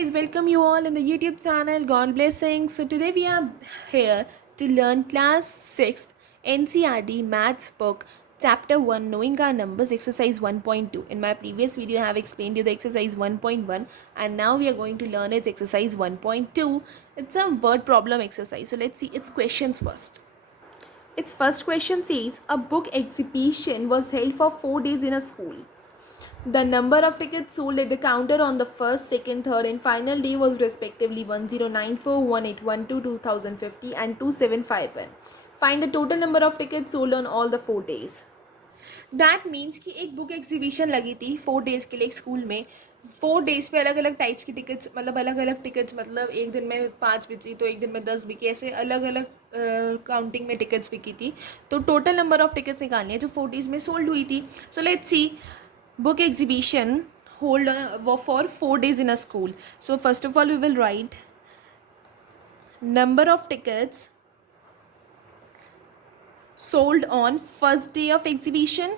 guys, welcome you all in the YouTube channel God Blessings. So today we are here to learn class 6th NCRT maths book chapter 1 knowing our numbers exercise 1.2. In my previous video I have explained you the exercise 1.1 and now we are going to learn its exercise 1.2. It's a word problem exercise. So let's see its questions first. Its first question says a book exhibition was held for 4 days in a school. The number of tickets sold at the counter on the first, second, third, and final day was respectively 1094, 1812, 2050, and 2751. Find the total number of tickets sold on all the 4 days. That means कि एक book exhibition लगी थी 4 days के लिए एक school में. 4 days पे अलग अलग टाइप्स की टिकट्स, मतलब अलग अलग टिकट्स, मतलब एक दिन में 5 बिकी तो एक दिन में 10 बिकी, ऐसे अलग अलग काउंटिंग में टिकट्स बिकी थी. तो टोटल नंबर ऑफ टिकट्स निकालनी है जो 4 डेज़ में सोल्ड हुई थी. So let's see book exhibition hold for 4 days in a school. So first of all we will write number of tickets sold on first day of exhibition,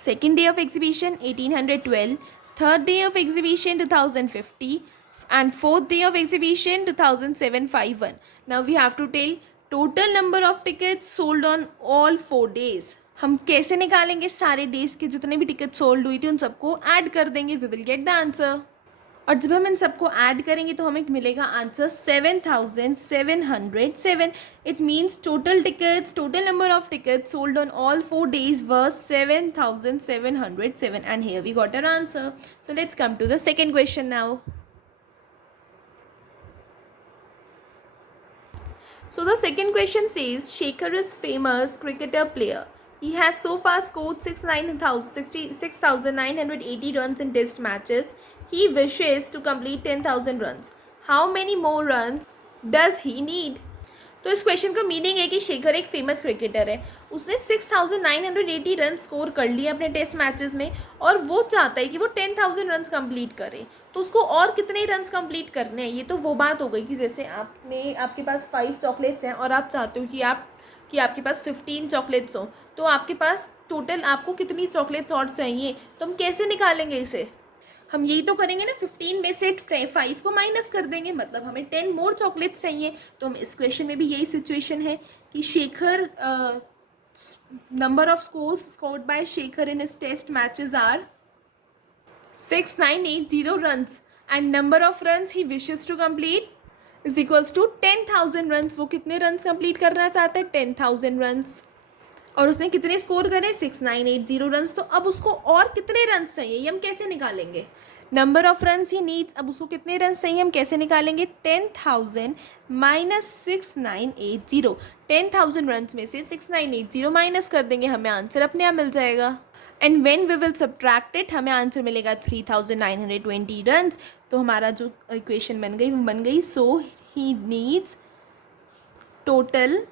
second day of exhibition 1812, third day of exhibition 2050, and fourth day of exhibition 2751. Now we have to tell total number of tickets sold on all 4 days. हम कैसे निकालेंगे? सारे days के जितने भी ticket sold हुई थी उन सबको ऐड कर देंगे. We will get the answer. और जब हम इन सबको ऐड करेंगे तो हमें मिलेगा answer 7707. It means total tickets, total number of tickets sold on all 4 days was 7707. And here we got our answer. So let's come to the second question now. So the second question says Shekhar is famous cricketer player. He has so far scored 6,980 runs in test matches. He wishes to complete 10,000 runs. How many more runs does he need? तो इस question का meaning है कि शेखर एक famous cricketer है. उसने 6,980 run score कर लिए अपने टेस्ट मैचेस में और वो चाहता है कि वो 10,000 रन कंप्लीट करे. तो उसको और कितने रन कंप्लीट करने हैं? ये तो वो बात हो गई कि जैसे आपके पास 5 चॉकलेट्स हैं और आप चाहते हो कि आपके पास 15 चॉकलेट्स हो, तो आपके पास टोटल आपको कितनी चॉकलेट्स और चाहिए? तो हम कैसे निकालेंगे इसे? हम यही तो करेंगे ना, 15 में से 5 को माइनस कर देंगे, मतलब हमें 10 मोर चॉकलेट्स चाहिए. तो हम इस क्वेश्चन में भी यही सिचुएशन है कि Shekhar number of scored by Shekhar in his test matches are 6980 runs and number of runs he wishes to complete is equals to 10,000 runs. वो कितने रन्स कंप्लीट करना चाहता है? 10,000 रन्स. और उसने कितने स्कोर करे? 6980 रन्स. तो अब उसको और कितने रन्स चाहिए ये हम कैसे निकालेंगे? Number of runs he needs. अब उसको कितने रन्स चाहिए हम कैसे निकालेंगे? 10,000 माइनस 6980. 10,000 रन्स में से 6980 माइनस कर देंगे, हमें आंसर अपने आप मिल जाएगा. And when we will subtract it हमें आंसर मिलेगा 3,920 रन्स. तो हमारा जो इक्वेशन बन गई वो बन गई so he needs total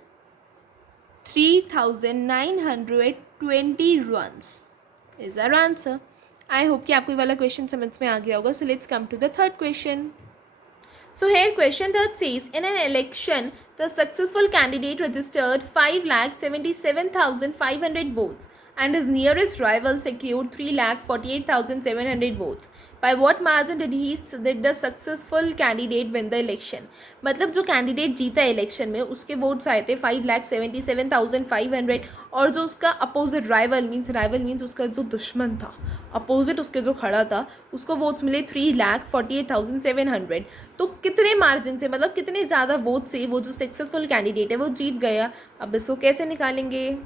3,920 runs is our answer. I hope कि आपको ये वाला क्वेश्चन समझ में आ गया होगा. So let's come to the third question. So here question third says in an election the successful candidate registered 5,77,500 votes and his nearest rival secured 3,48,700 votes. By what margin did the successful candidate win the election? मतलब जो candidate जीता election में उसके votes आए थे 5,77,500 और जो उसका अपोजिट राइवल मीन्स उसका जो दुश्मन था, अपोजिट उसके जो खड़ा था, उसको वोट्स मिले 3,48,700. तो कितने मार्जिन से, मतलब कितने ज़्यादा वोट से वो जो सक्सेसफुल कैंडिडेट है वो जीत गया? अब इसको कैसे निकालेंगे?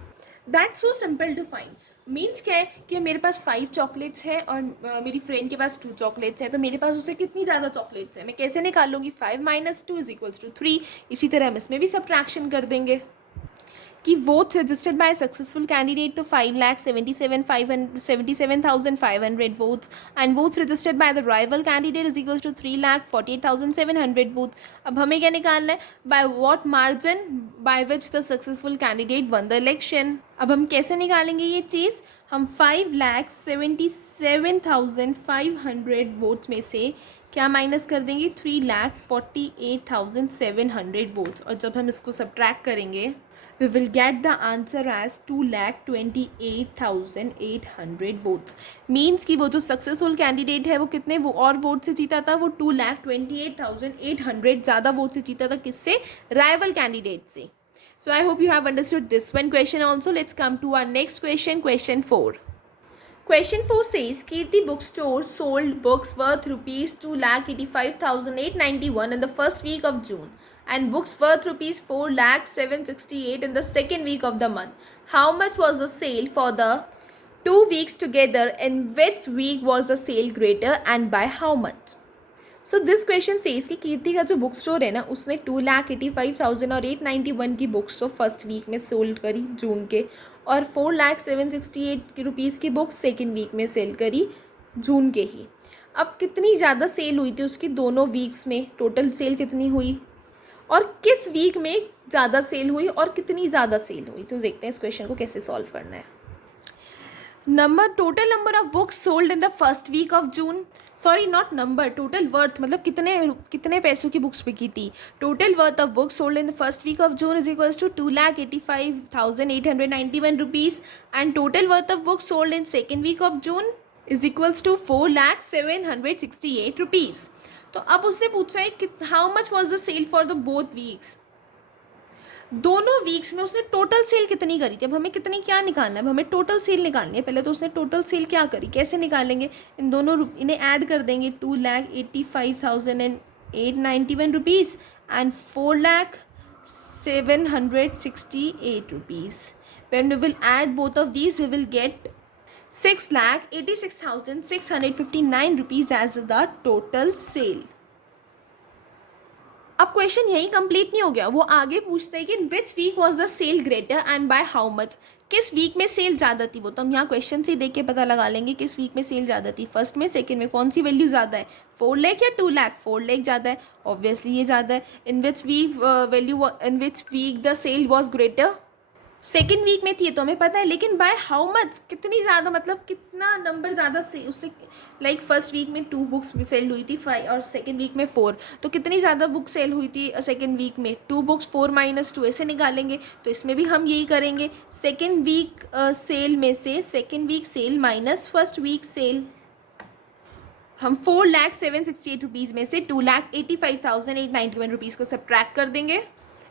That's so simple to find. Means क्या है कि मेरे पास 5 चॉकलेट्स हैं और मेरी फ्रेंड के पास 2 चॉकलेट्स हैं, तो मेरे पास उससे कितनी ज़्यादा चॉकलेट्स हैं मैं कैसे निकाल लूँगी? 5 माइनस 2 इज इक्वल्स टू 3. इसी तरह हम इसमें भी सब्ट्रैक्शन कर देंगे कि votes registered by successful candidate तो 5,77,500 votes and votes registered by the rival candidate is equals to 3,48,700 votes. अब हमें क्या निकालना है? By what margin by which the successful candidate won the election. अब हम कैसे निकालेंगे ये चीज़? हम 5,77,500 वोट्स में से क्या माइनस कर देंगे? 3,48,700 वोट्स. और जब हम इसको सब्ट्रैक्ट करेंगे we will get the answer as 2,28,800 votes. Means कि वो जो सक्सेसफुल कैंडिडेट है वो कितने वो और वोट से जीता था, वो 2,28,800 ज़्यादा वोट से जीता था. किससे? राइवल कैंडिडेट से. So I hope you have understood this one question also. Let's come to our next question, question 4. Question 4 says Kirti Bookstore sold books worth rupees 2,85,891 in the first week of June and books worth rupees 4,768 in the second week of the month. How much was the sale for the 2 weeks together? In which week was the sale greater and by how much? So this question says कि कीर्ति का जो book store है ना, उसने 2,85,891 की books तो first week में sold करी जून के, और 4,768 की रुपीज़ की बुक्स सेकेंड वीक में सेल करी जून के ही. अब कितनी ज़्यादा सेल हुई थी उसकी दोनों वीक्स में, टोटल सेल कितनी हुई और किस वीक में ज़्यादा सेल हुई और कितनी ज़्यादा सेल हुई, तो देखते हैं इस क्वेश्चन को कैसे सॉल्व करना है. Total number of books sold in the first week of June, sorry not number, total worth, मतलब कितने पैसों की बुक्स बिकी थी. Total worth of books sold in the first week of June is equals to 2,85,891 rupees and total worth of books sold in second week of June is equals to 4,768 rupees. तो अब उसने पूछा है कि how much was the cell for the both weeks. दोनों weeks में उसने total sale कितनी करी थी. अब हमें कितनी क्या निकालना है, हमें टोटल सेल निकालनी है. पहले तो उसने टोटल सेल क्या करी, कैसे निकालेंगे, इन दोनों इन्हें ऐड कर देंगे. 2,85,891 rupees and 4,768 rupees. When we will add both of these, we will get 6,86,659 rupees as the total sale. अब क्वेश्चन यही कंप्लीट नहीं हो गया, वो आगे पूछते हैं कि in which week was the sale greater and by how much. किस वीक में सेल ज़्यादा थी, वो तो हम यहाँ क्वेश्चन से देख के पता लगा लेंगे किस वीक में सेल ज़्यादा थी. फर्स्ट में सेकंड में कौन सी वैल्यू ज़्यादा है, 4 लाख या 2 लाख. 4 लाख ज़्यादा है, ऑब्वियसली ये ज़्यादा है. In which week the sale was greater, second week में थी तो हमें पता है, लेकिन बाय हाउ मच, कितनी ज़्यादा, मतलब कितना नंबर ज़्यादा से उससे. लाइक फर्स्ट वीक में 2 बुक्स सेल हुई थी 5 और सेकेंड वीक में 4, तो कितनी ज़्यादा बुक सेल हुई थी सेकेंड वीक में. 2 बुक्स 4 - 2 ऐसे निकालेंगे. तो इसमें भी हम यही करेंगे, सेकेंड वीक सेल में से second week sale minus first week sale. हम 4,768 रुपीज़ में से 2,85,891 रुपीज़ को सब्ट्रैक्ट कर देंगे.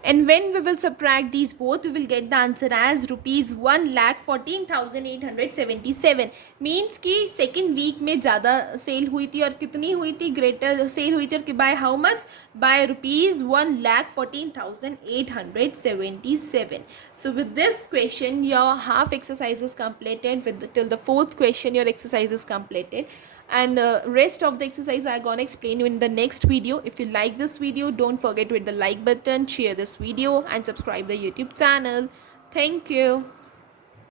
And when we will subtract these both, we will get the answer as rupees 1,14,877. Means कि second week में ज़्यादा सेल हुई थी और कितनी हुई थी, ग्रेटर सेल हुई थी, और by how much, by rupees 1,14,877. So with this question your half exercise is completed. Till the fourth question your exercise is completed. And rest of the exercise I'm gonna explain you in the next video. If you like this video, don't forget to hit the like button, share this video and subscribe the YouTube channel. Thank you.